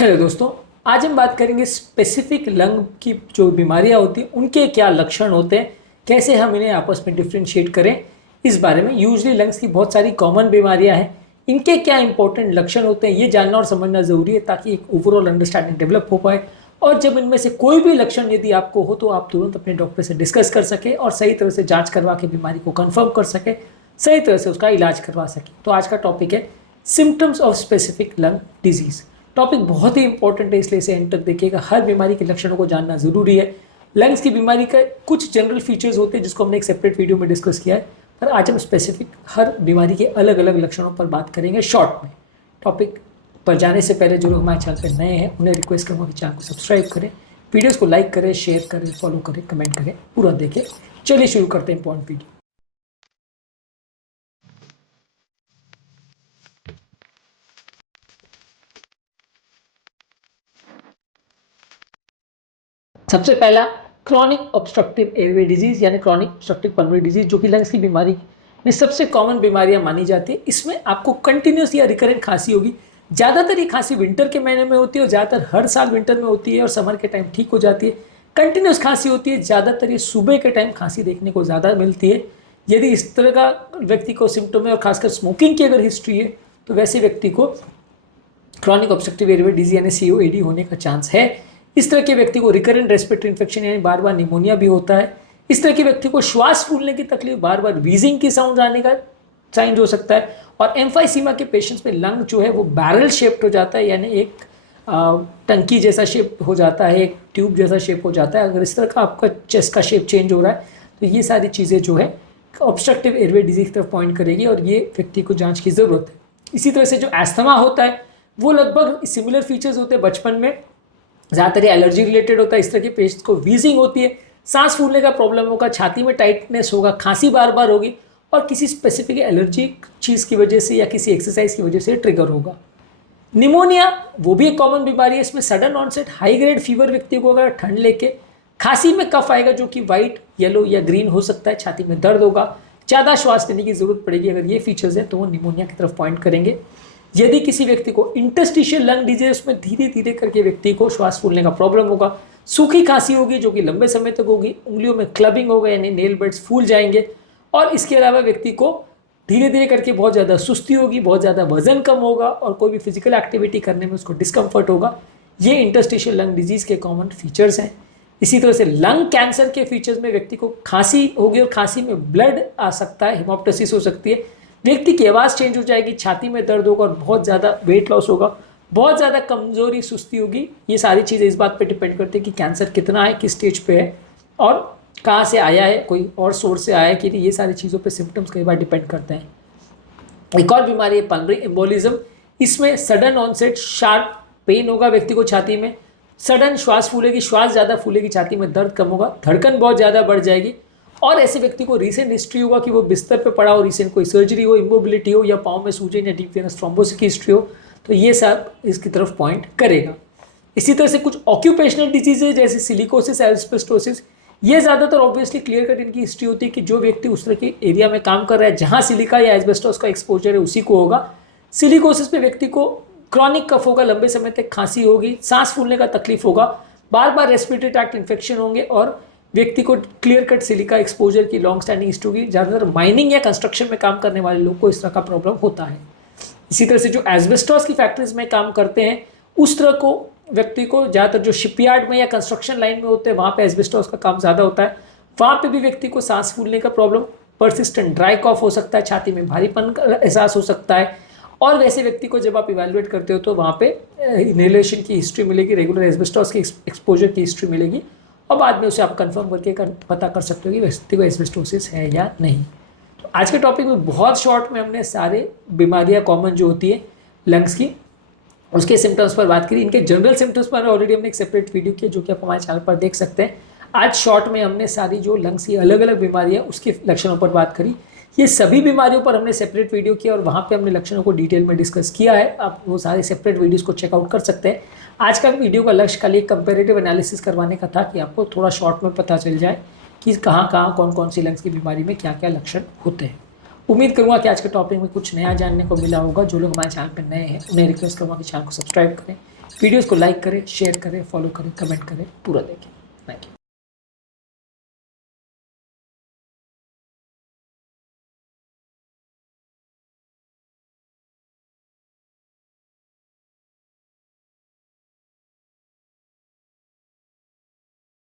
Hello दोस्तों, आज हम बात करेंगे स्पेसिफिक लंग की जो बीमारियां होती हैं उनके क्या लक्षण होते हैं, कैसे हम इन्हें आपस में डिफ्रेंशिएट करें। इस बारे में यूजली लंग्स की बहुत सारी कॉमन बीमारियां हैं, इनके क्या इंपॉर्टेंट लक्षण होते हैं ये जानना और समझना ज़रूरी है ताकि एक ओवरऑल अंडरस्टैंडिंग डेवलप हो पाए। और जब इनमें से कोई भी लक्षण यदि आपको हो तो आप तुरंत अपने डॉक्टर से डिस्कस कर सकें और सही तरह से जाँच करवा के बीमारी को कन्फर्म कर सकें, सही तरह से उसका इलाज करवा सकें। तो आज का टॉपिक है symptoms of specific lung disease. Topic बहुत ही इंपॉर्टेंट है, इसलिए इसे एंड तक देखिएगा। हर बीमारी के लक्षणों को जानना जरूरी है। लंग्स की बीमारी का कुछ जनरल फीचर्स होते हैं जिसको हमने एक सेपरेट वीडियो में डिस्कस किया है, पर आज हम स्पेसिफिक हर बीमारी के अलग अलग लक्षणों पर बात करेंगे शॉर्ट में। टॉपिक पर जाने से पहले जो लोग हमारे चैनल पर नए हैं उन्हें रिक्वेस्ट करूँगा कि चैनल को सब्सक्राइब करें, वीडियोज़ को लाइक करें, शेयर करें, फॉलो करें, कमेंट करें, पूरा देखें। चलिए शुरू करते हैं इंपॉर्टेंट वीडियो। सबसे पहला क्रॉनिक ऑब्स्ट्रक्टिव एयरवे डिजीज़ यानी क्रॉनिक ऑब्स्ट्रक्टिव पल्मोनरी डिजीज़, जो कि लंग्स की बीमारी में सबसे कॉमन बीमारियां मानी जाती है। इसमें आपको कंटिन्यूस या रिकरेंट खांसी होगी। ज़्यादातर ये खांसी विंटर के महीने में होती है और ज़्यादातर हर साल विंटर में होती है और समर के टाइम ठीक हो जाती है। कंटिन्यूस खांसी होती है, ज़्यादातर ये सुबह के टाइम खांसी देखने को ज़्यादा मिलती है। यदि इस तरह का व्यक्ति को सिम्टम है और खासकर स्मोकिंग की अगर हिस्ट्री है तो वैसे व्यक्ति को क्रॉनिक ऑब्स्ट्रक्टिव एयरवे डिजीज यानी COAD होने का चांस है। इस तरह के व्यक्ति को रिकरेंट रेस्पिरेटरी इन्फेक्शन यानी बार बार निमोनिया भी होता है। इस तरह के व्यक्ति को श्वास फूलने की तकलीफ, बार बार वीजिंग की साउंड आने का साइन हो सकता है। और एम्फाइसीमा के पेशेंट्स में लंग जो है वो बैरल शेप्ड हो जाता है, यानी एक टंकी जैसा शेप हो जाता है, एक ट्यूब जैसा शेप हो जाता है। अगर इस तरह का आपका चेस्ट का शेप चेंज हो रहा है तो ये सारी चीज़ें जो है ऑब्स्ट्रक्टिव एयरवे डिजीज की तरफ पॉइंट करेगी और ये व्यक्ति को जाँच की ज़रूरत है। इसी तरह से जो एस्थमा होता है वो लगभग सिमिलर फीचर्स होते हैं। बचपन में ज़्यादातर एलर्जी रिलेटेड होता है। इस तरह के पेशेंट्स को वीजिंग होती है, सांस फूलने का प्रॉब्लम होगा, छाती में टाइटनेस होगा, खांसी बार बार होगी और किसी स्पेसिफिक एलर्जी चीज़ की वजह से या किसी एक्सरसाइज की वजह से ट्रिगर होगा। निमोनिया वो भी एक कॉमन बीमारी है। इसमें sudden onset high grade fever व्यक्ति को अगर ठंड लेके खांसी में कफ आएगा जो कि वाइट, येलो या ग्रीन हो सकता है, छाती में दर्द होगा, ज़्यादा श्वास लेने की जरूरत पड़ेगी। अगर ये फीचर्स हैं तो वो निमोनिया की तरफ पॉइंट करेंगे। यदि किसी व्यक्ति को इंटरस्टिशियल लंग डिजीज, उसमें धीरे धीरे करके व्यक्ति को श्वास फूलने का प्रॉब्लम होगा, सूखी खांसी होगी जो कि लंबे समय तक होगी, उंगलियों में क्लबिंग होगा यानी नेल बेड्स फूल जाएंगे, और इसके अलावा व्यक्ति को धीरे धीरे करके बहुत ज़्यादा सुस्ती होगी, बहुत ज़्यादा वजन कम होगा और कोई भी फिजिकल एक्टिविटी करने में उसको डिस्कम्फर्ट होगा। ये इंटरस्टिशियल लंग डिजीज़ के कॉमन फीचर्स हैं। इसी तरह से लंग कैंसर के फीचर्स में व्यक्ति को खांसी होगी और खांसी में ब्लड आ सकता है, हिमोप्टासिस हो सकती है, व्यक्ति की आवाज़ चेंज हो जाएगी, छाती में दर्द होगा और बहुत ज़्यादा वेट लॉस होगा, बहुत ज़्यादा कमजोरी, सुस्ती होगी। ये सारी चीज़ें इस बात पे डिपेंड करती है कि कैंसर कितना है, किस स्टेज पे है और कहाँ से आया है, कोई और सोर्स से आया है कि नहीं। ये सारी चीज़ों पे सिम्टम्स कई बार डिपेंड करते हैं। एक और बीमारी है पल्मोनरी एम्बोलिज्म। इसमें सडन ऑनसेट शार्प पेन होगा व्यक्ति को छाती में, सडन श्वास फूलेगी, श्वास ज़्यादा फूलेगी, छाती में दर्द कम होगा, धड़कन बहुत ज़्यादा बढ़ जाएगी और ऐसे व्यक्ति को रीसेंट हिस्ट्री होगा कि वो बिस्तर पे पड़ा हो, रीसेंट कोई सर्जरी हो, इमोबिलिटी हो या पाँव में सूजन या डीप वेनस थ्रोम्बोसिस की हिस्ट्री हो, तो ये सब इसकी तरफ पॉइंट करेगा। इसी तरह से कुछ ऑक्यूपेशनल डिजीजेज जैसे सिलिकोसिस, एस्बेस्टोसिस, ये ज़्यादातर ऑब्वियसली क्लियर कट इनकी हिस्ट्री होती है कि जो व्यक्ति उस तरह के एरिया में काम कर रहा है जहाँ सिलिका या एस्बेस्टोस का एक्सपोजर है उसी को होगा। सिलिकोसिस में व्यक्ति को क्रॉनिक कफ होगा, लंबे समय तक खांसी होगी, सांस फूलने का तकलीफ होगा, बार बार रेस्पिरेटरी ट्रैक्ट इन्फेक्शन होंगे और व्यक्ति को क्लियर कट सिलिका एक्सपोजर की लॉन्ग स्टैंडिंग हिस्ट्री होगी। ज़्यादातर माइनिंग या कंस्ट्रक्शन में काम करने वाले लोग को इस तरह का प्रॉब्लम होता है। इसी तरह से जो एस्बेस्टोस की फैक्ट्रीज में काम करते हैं उस तरह को व्यक्ति को ज़्यादातर जो शिपयार्ड में या कंस्ट्रक्शन लाइन में होते हैं वहाँ पे एस्बेस्टोस का काम ज़्यादा होता है, वहाँ पे भी व्यक्ति को सांस फूलने का प्रॉब्लम, परसिस्टेंट ड्राई कॉफ हो सकता है, छाती में भारीपन का एहसास हो सकता है। और वैसे व्यक्ति को जब आप इवैल्यूएट करते हो तो वहाँ पे इनहेलेशन की हिस्ट्री मिलेगी, रेगुलर एस्बेस्टोस की एक्सपोजर की हिस्ट्री मिलेगी और बाद में उसे आप कंफर्म करके पता कर सकते हो कि व्यक्ति को एस्बेस्टोसिस है या नहीं। तो आज के टॉपिक में बहुत शॉर्ट में हमने सारे बीमारियाँ कॉमन जो होती है लंग्स की उसके सिम्टम्स पर बात करी। इनके जनरल सिम्टम्स पर ऑलरेडी हमने एक सेपरेट वीडियो किया जो कि आप हमारे चैनल पर देख सकते हैं। आज शॉर्ट में हमने सारी जो लंग्स की अलग अलग बीमारियाँ उसके लक्षणों पर बात करी। ये सभी बीमारियों पर हमने सेपरेट वीडियो किया और वहाँ पे हमने लक्षणों को डिटेल में डिस्कस किया है। आप वो सारे सेपरेट वीडियोस को चेकआउट कर सकते हैं। आज का वीडियो का लक्ष्य खाली कंपेरेटिव एनालिसिस करवाने का था कि आपको थोड़ा शॉर्ट में पता चल जाए कि कहाँ कहाँ कौन कौन सी लंग्स की बीमारी में क्या क्या लक्षण होते हैं। उम्मीद करूँगा कि आज के टॉपिक में कुछ नया जानने को मिला होगा। जो लोग हमारे चैनल पर नए हैं उन्हें रिक्वेस्ट करूँगा कि चैनल को सब्सक्राइब करें, वीडियोज़ को लाइक करें, शेयर करें, फॉलो करें, कमेंट करें, पूरा देखें। Thank you.